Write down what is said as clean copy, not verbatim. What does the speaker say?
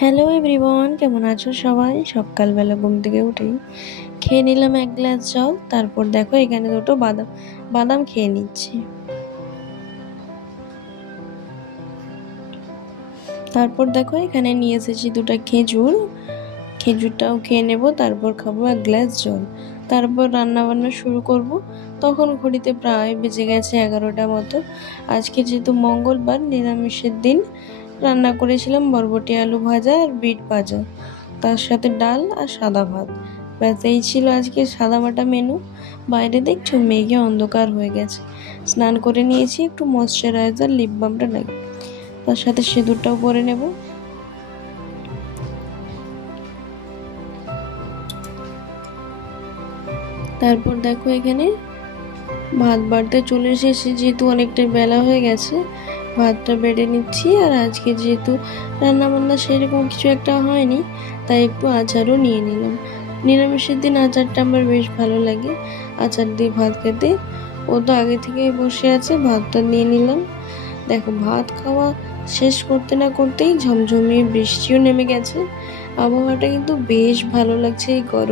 Hello everyone, কেমন আছো সবাই? সকালবেলা ঘুম থেকে উঠেই খেয়ে নিলাম এক গ্লাস জল। তারপর দেখো এখানে দুটো বাদাম বাদাম খেয়ে নিচ্ছি। তারপর দেখো এখানে নিয়ে এসেছি দুটো খেজুর। খেজুরটাও খেয়ে নেব, তারপর খাবো এক গ্লাস জল। তারপর রান্না বান্না শুরু করব। তখন ঘড়িতে প্রায় বেজে গেছে 11টা মতো। আজকে যেহেতু মঙ্গলবার, নিরামিষের দিন, রান্না করেছিলাম বরবটি আলু ভাজা আর বিট ভাজা, তার সাথে ডাল আর সাদা ভাত। ব্যাস এই ছিল আজকে সাদামাটা মেনু। বাইরে দেখছো মেঘে অন্ধকার হয়ে গেছে। স্নান করে নিয়েছি, একটু ময়শ্চারাইজার লিপ বামটা লাগে, তার সাথে সিঁদুরটাও পরে নেব। তারপর দেখো এখানে ভাত বাড়তে চলে এসেছি, যেহেতু অনেকটা বেলা হয়ে গেছে ভাতটা বেড়ে নিচ্ছি। আর আজকে যেহেতু রান্না বান্না সেরকম কিছু একটা হয়নি, তাই একটু আচারও নিয়ে নিলাম। নিরামিষের দিন আচারটা আমার বেশ ভালো লাগে, আচার দিয়ে ভাত খেতে। ও তো আগে থেকেই বসে আছে, ভাতটা নিয়ে নিলাম। দেখো ভাত খাওয়া শেষ করতে না করতেই ঝমঝমিয়ে বৃষ্টিও নেমে গেছে। আবহাওয়াটা কিন্তু বেশ ভালো লাগছে এই গরম